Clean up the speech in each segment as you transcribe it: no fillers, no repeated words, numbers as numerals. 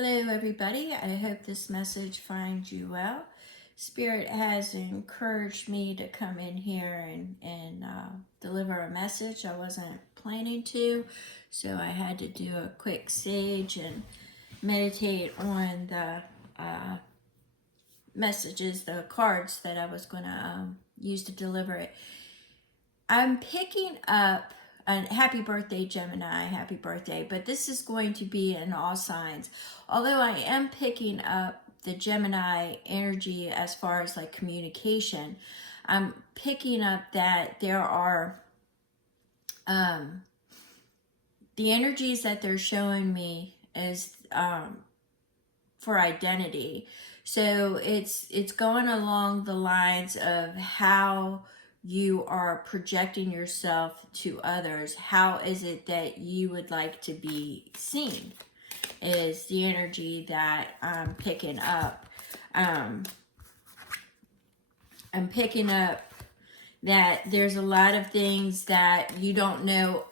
Hello, everybody. I hope this message finds you well. Spirit has encouraged me to come in here and deliver a message. I wasn't planning to, so I had to do a quick sage and meditate on the messages, the cards that I was going to use to deliver it. I'm picking up happy birthday, Gemini, happy birthday, but this is going to be in all signs. Although I am picking up the Gemini energy as far as like communication, I'm picking up that there are the energies that they're showing me is for identity. So it's going along the lines of how you are projecting yourself to others. How is it that you would like to be seen is the energy that I'm picking up. I'm picking up that there's a lot of things that you don't know.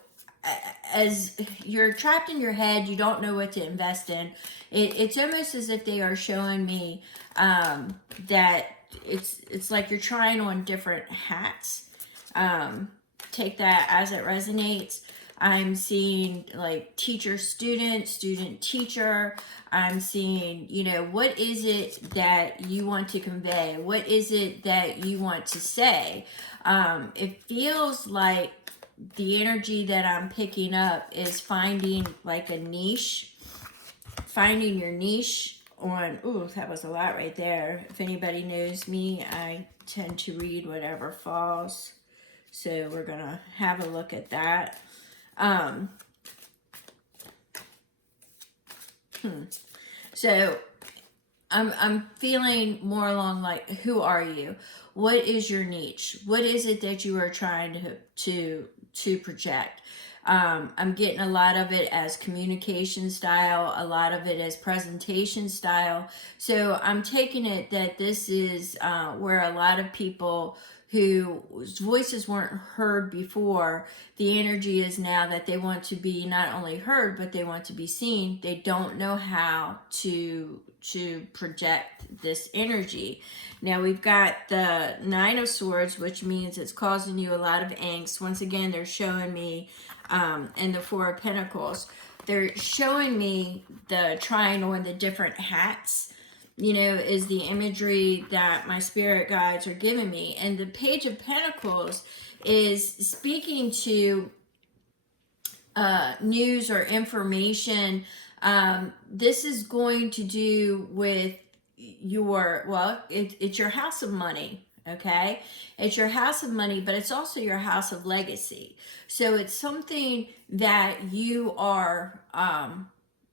As you're trapped in your head, you don't know what to invest in. It's almost as if they are showing me that it's like you're trying on different hats. Take that as it resonates. I'm seeing like teacher student, student teacher. I'm seeing, what is it that you want to convey? What is it that you want to say? It feels like the energy that I'm picking up is finding like a niche, finding your niche on, ooh, that was a lot right there. If anybody knows me, I tend to read whatever falls. So we're going to have a look at that. So I'm feeling more along like, who are you? What is your niche? What is it that you are trying to project? I'm getting a lot of it as communication style, a lot of it as presentation style. So I'm taking it that this is where a lot of people whose voices weren't heard before, the energy is now that they want to be not only heard, but they want to be seen. They don't know how to project this energy. Now we've got the Nine of Swords, which means it's causing you a lot of angst. Once again, they're showing me in the Four of Pentacles, they're showing me the trying on the different hats, is the imagery that my spirit guides are giving me. And the Page of Pentacles is speaking to news or information. This is going to do with it's your house of money. Okay, it's your house of money, but it's also your house of legacy. So it's something that you are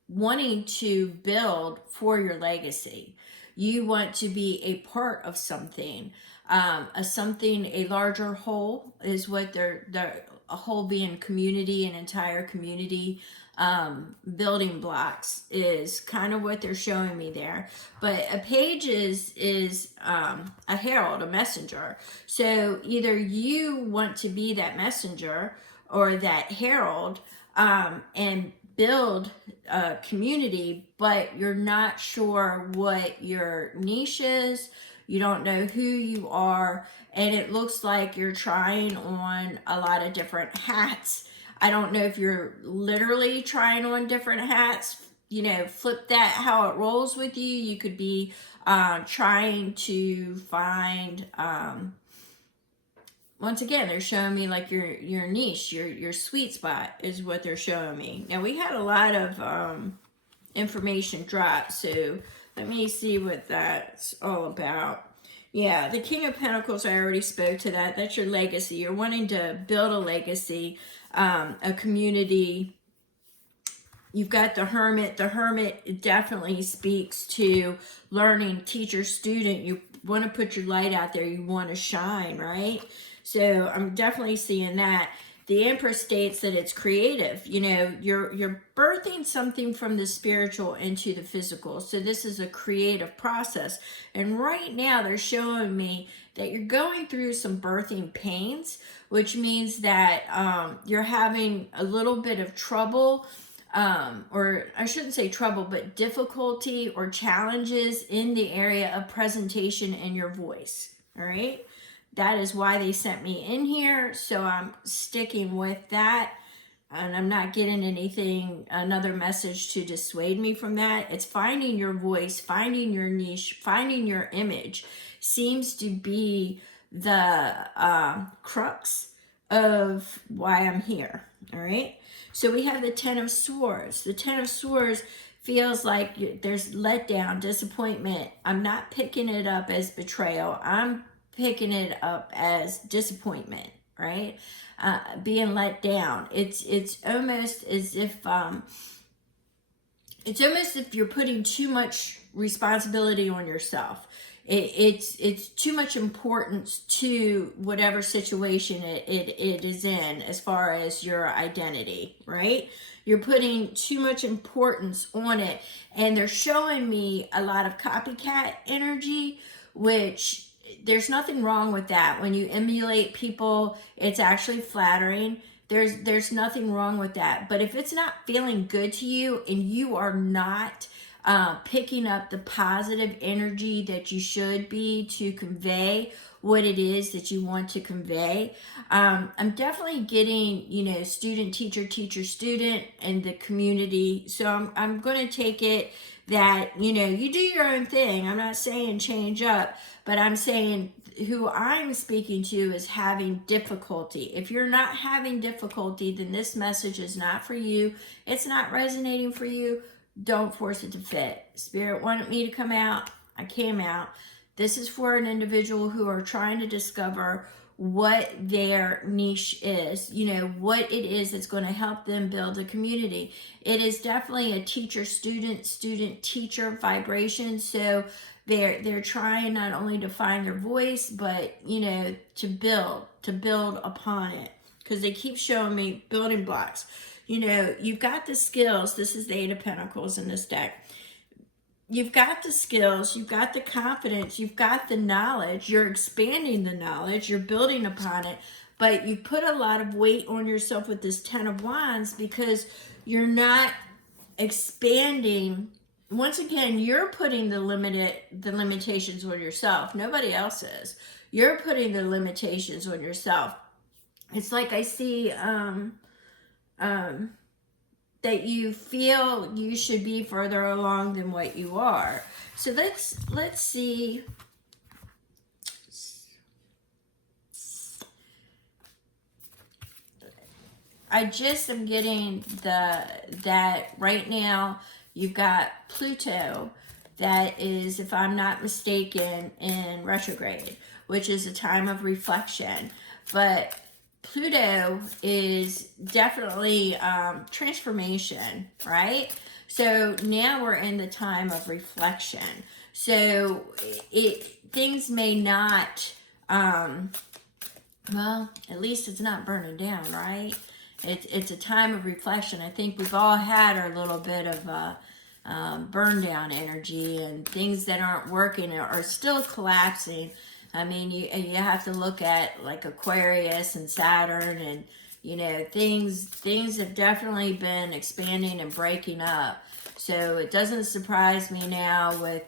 wanting to build for your legacy. You want to be a part of something. A larger whole is what they're a whole being community, an entire community. Building blocks is kind of what they're showing me there. But a page is a herald, a messenger. So either you want to be that messenger or that herald, and build a community, but you're not sure what your niche is. You don't know who you are, and it looks like you're trying on a lot of different hats. I don't know if you're literally trying on different hats. Flip that how it rolls with you. You could be trying to find once again, they're showing me like your niche, your sweet spot is what they're showing me. Now we had a lot of information drop, so let me see what that's all about. Yeah, the King of Pentacles, I already spoke to that. That's your legacy. You're wanting to build a legacy, a community. You've got the Hermit. The Hermit definitely speaks to learning, teacher, student. You want to put your light out there. You want to shine, right? So I'm definitely seeing that. The Empress states that it's creative. You're birthing something from the spiritual into the physical. So this is a creative process. And right now they're showing me that you're going through some birthing pains, which means that you're having a little bit of trouble or I shouldn't say trouble, but difficulty or challenges in the area of presentation and your voice. All right. That is why they sent me in here. So I'm sticking with that. And I'm not getting anything, another message to dissuade me from that. It's finding your voice, finding your niche, finding your image seems to be the crux of why I'm here. All right. So we have the Ten of Swords. The Ten of Swords feels like there's letdown, disappointment. I'm not picking it up as betrayal. I'm picking it up as disappointment, right? Being let down. It's almost as if you're putting too much responsibility on yourself. It's too much importance to whatever situation it is in as far as your identity, right? You're putting too much importance on it, and they're showing me a lot of copycat energy, which there's nothing wrong with that. When you emulate people, it's actually flattering. There's nothing wrong with that. But if it's not feeling good to you and you are not picking up the positive energy that you should be to convey what it is that you want to convey, I'm definitely getting, student, teacher, teacher, student, and the community. So I'm going to take it that, you do your own thing. I'm not saying change up, but I'm saying who I'm speaking to is having difficulty. If you're not having difficulty, then this message is not for you. It's not resonating for you. Don't force it to fit. Spirit wanted me to come out. I came out. This is for an individual who are trying to discover what their niche is, what it is that's going to help them build a community. It is definitely a teacher, student, teacher vibration. So they're trying not only to find their voice, but to build upon it, because they keep showing me building blocks. You've got the skills. This is the Eight of Pentacles in this deck. You've got the skills, you've got the confidence, you've got the knowledge, you're expanding the knowledge, you're building upon it, but you put a lot of weight on yourself with this Ten of Wands because you're not expanding. Once again, you're putting the limitations on yourself. Nobody else is. You're putting the limitations on yourself. It's like I see that you feel you should be further along than what you are. So let's see. I just am getting that right now you've got Pluto that is, if I'm not mistaken, in retrograde, which is a time of reflection. But Pluto is definitely transformation, right? So now we're in the time of reflection. So things may not, well, at least it's not burning down, right? It's a time of reflection. I think we've all had our little bit of burn down energy, and things that aren't working are still collapsing. I mean, you have to look at like Aquarius and Saturn, and things have definitely been expanding and breaking up. So it doesn't surprise me now with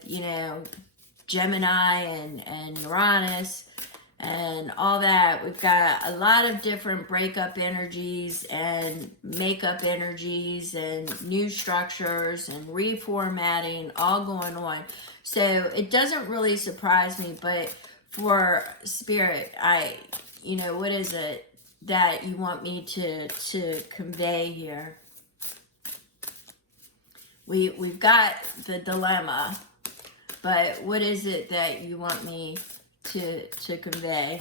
Gemini and Uranus and all that. We've got a lot of different breakup energies and makeup energies and new structures and reformatting all going on. So it doesn't really surprise me, but for Spirit, what is it that you want me to convey here? We've got the dilemma, but what is it that you want me to convey?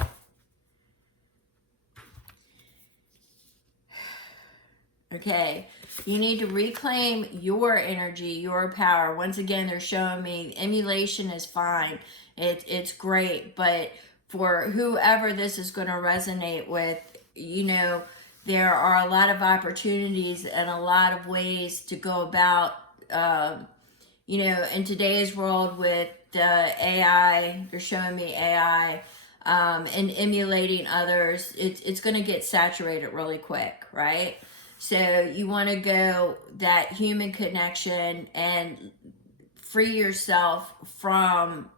Okay, you need to reclaim your energy, your power. Once again, they're showing me emulation is fine. It's great, but for whoever this is going to resonate with, there are a lot of opportunities and a lot of ways to go about, in today's world with AI. They're showing me AI and emulating others. It's going to get saturated really quick, right? So you want to go that human connection and free yourself from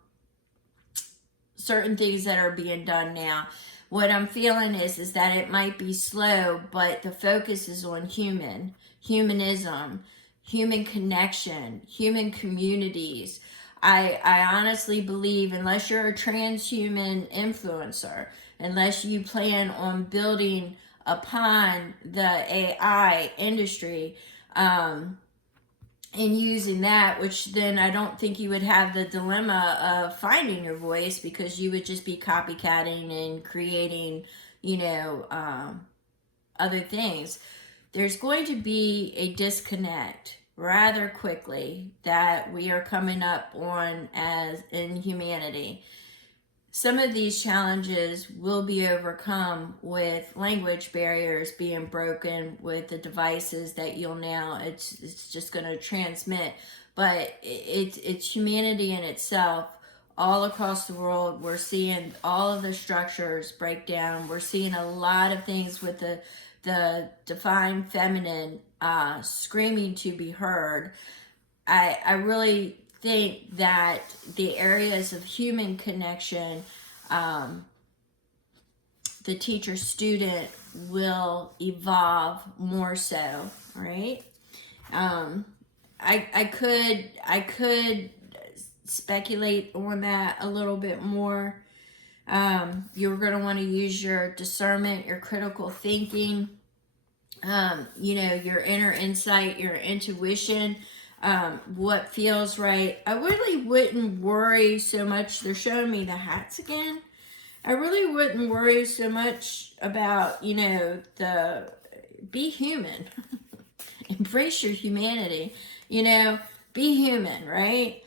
certain things that are being done now. What I'm feeling is that it might be slow, but the focus is on humanism, human connection, human communities. I honestly believe, unless you're a transhuman influencer, unless you plan on building upon the AI industry, and using that, which then I don't think you would have the dilemma of finding your voice, because you would just be copycatting and creating, other things. There's going to be a disconnect rather quickly that we are coming up on as in humanity. Some of these challenges will be overcome with language barriers being broken, with the devices that you'll now, it's just going to transmit. But it's humanity in itself. All across the world, we're seeing all of the structures break down. We're seeing a lot of things with the divine feminine screaming to be heard. I really think that the areas of human connection, the teacher student will evolve more so, right? I could speculate on that a little bit more. You're going to want to use your discernment, your critical thinking, your inner insight, your intuition, what feels right. I really wouldn't worry so much. They're showing me the hats again. I really wouldn't worry so much about, be human. Embrace your humanity, be human, right?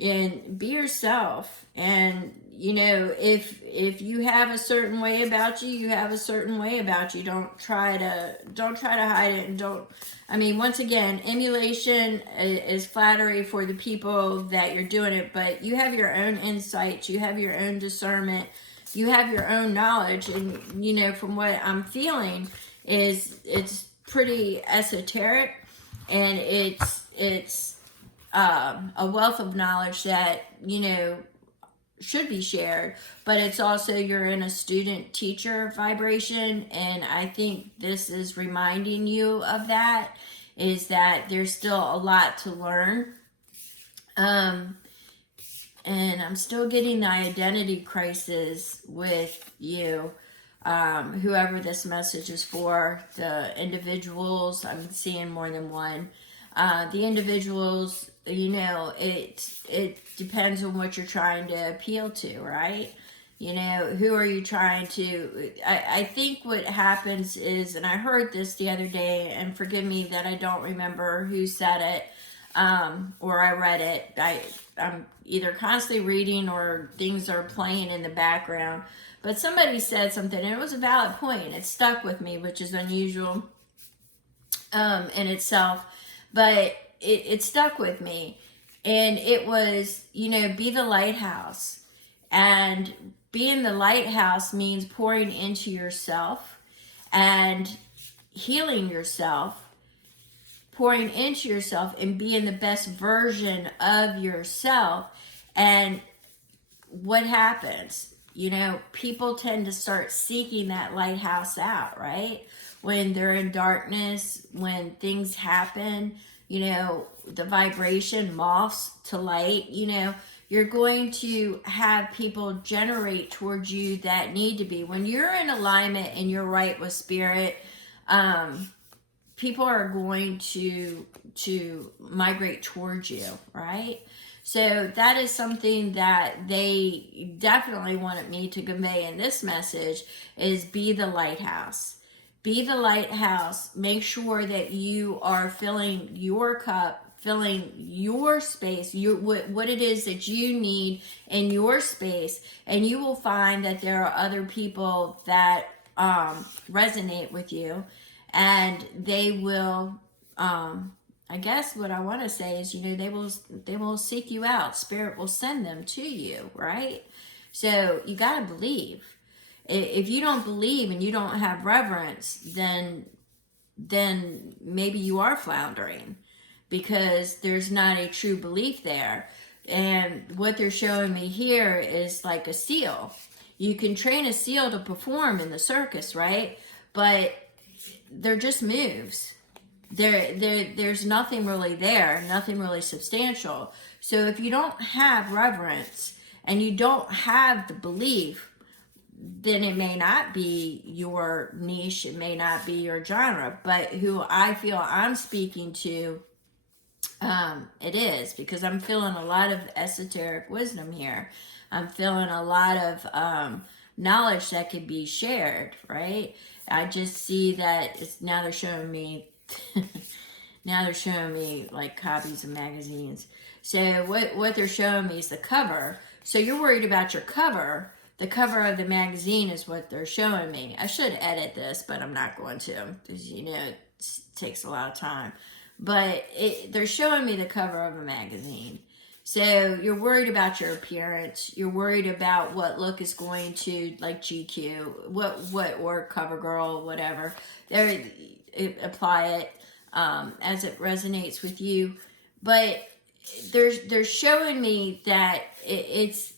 And be yourself. And, if you have a certain way about you, you have a certain way about you. Don't try to hide it. And once again, emulation is flattery for the people that you're doing it, but you have your own insights, you have your own discernment, you have your own knowledge. And, from what I'm feeling is it's pretty esoteric, and it's a wealth of knowledge that, should be shared, but it's also, you're in a student teacher vibration, and I think this is reminding you of that, is that there's still a lot to learn. And I'm still getting the identity crisis with you, whoever this message is for. The individuals, I'm seeing more than one. The individuals, it depends on what you're trying to appeal to, right? Who are you trying to, I think what happens is, and I heard this the other day, and forgive me that I don't remember who said it, or I read it. I'm either constantly reading or things are playing in the background, but somebody said something, and it was a valid point, and it stuck with me, which is unusual in itself, but it stuck with me. And it was, be the lighthouse. And being the lighthouse means pouring into yourself and healing yourself, pouring into yourself and being the best version of yourself. And what happens? People tend to start seeking that lighthouse out, right? When they're in darkness, when things happen, the vibration morphs to light, you're going to have people generate towards you that need to be. When you're in alignment and you're right with spirit, people are going to migrate towards you, right? So that is something that they definitely wanted me to convey in this message, is be the lighthouse. Be the lighthouse. Make sure that you are filling your cup, filling your space, what it is that you need in your space, and you will find that there are other people that resonate with you, and they will. I guess what I want to say is, they will seek you out. Spirit will send them to you, right? So you got to believe. If you don't believe and you don't have reverence, then then maybe you are floundering because there's not a true belief there. And what they're showing me here is like a seal. You can train a seal to perform in the circus, right? But they're just moves. There's nothing really there, nothing really substantial. So if you don't have reverence and you don't have the belief, then it may not be your niche, it may not be your genre. But who I feel I'm speaking to, it is, because I'm feeling a lot of esoteric wisdom here. I'm feeling a lot of knowledge that could be shared, right? I just see that now they're showing me now they're showing me like copies of magazines. So what they're showing me is the cover. So you're worried about your cover. The cover of the magazine is what they're showing me. I should edit this, but I'm not going to, because it takes a lot of time. But they're showing me the cover of a magazine. So you're worried about your appearance. You're worried about what look is going to, like GQ, or CoverGirl, whatever. Apply it as it resonates with you. But they're showing me that it's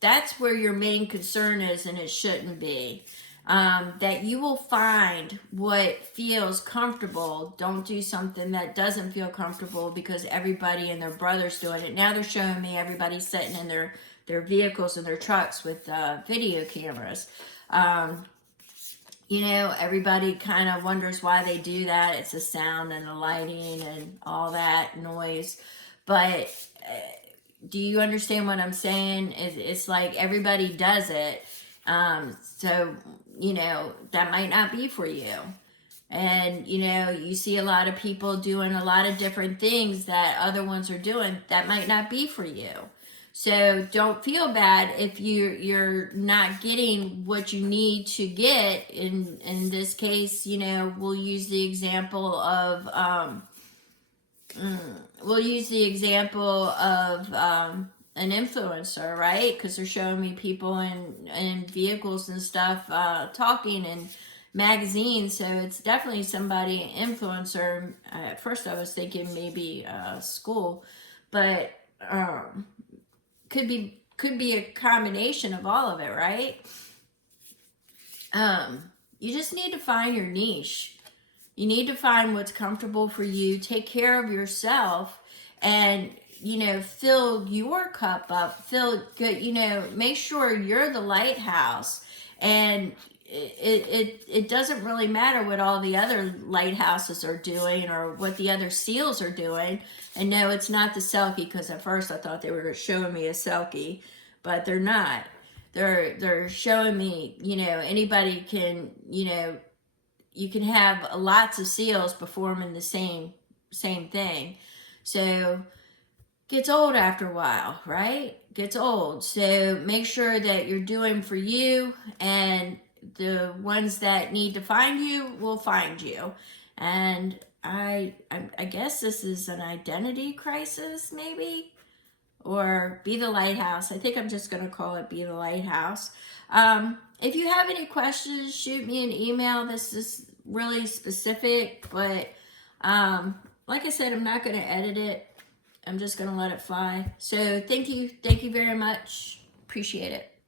that's where your main concern is, and it shouldn't be. That you will find what feels comfortable. Don't do something that doesn't feel comfortable because everybody and their brother's doing it. Now they're showing me everybody's sitting in their vehicles and their trucks with video cameras. Everybody kind of wonders why they do that. It's the sound and the lighting and all that noise. But do you understand what I'm saying? It's like everybody does it. So, that might not be for you. And, you see a lot of people doing a lot of different things that other ones are doing that might not be for you. So don't feel bad if you're not getting what you need to get. In this case, we'll use the example of an influencer, right? Because they're showing me people in vehicles and stuff talking in magazines, so it's definitely somebody, an influencer. At first I was thinking maybe school, but could be a combination of all of it, right? You just need to find your niche. You need to find what's comfortable for you. Take care of yourself, and fill your cup up. Fill good. Make sure you're the lighthouse, and it doesn't really matter what all the other lighthouses are doing or what the other seals are doing. And no, it's not the Selkie, because at first I thought they were showing me a Selkie, but they're not. They're showing me, anybody can, you can have lots of seals performing the same thing. So gets old after a while, right? Gets old. So make sure that you're doing for you, and the ones that need to find you will find you. And I guess this is an identity crisis, maybe, or Be the Lighthouse. I think I'm just going to call it Be the Lighthouse. If you have any questions, shoot me an email. This is really specific, but like I said, I'm not going to edit it. I'm just going to let it fly. So thank you very much. Appreciate it.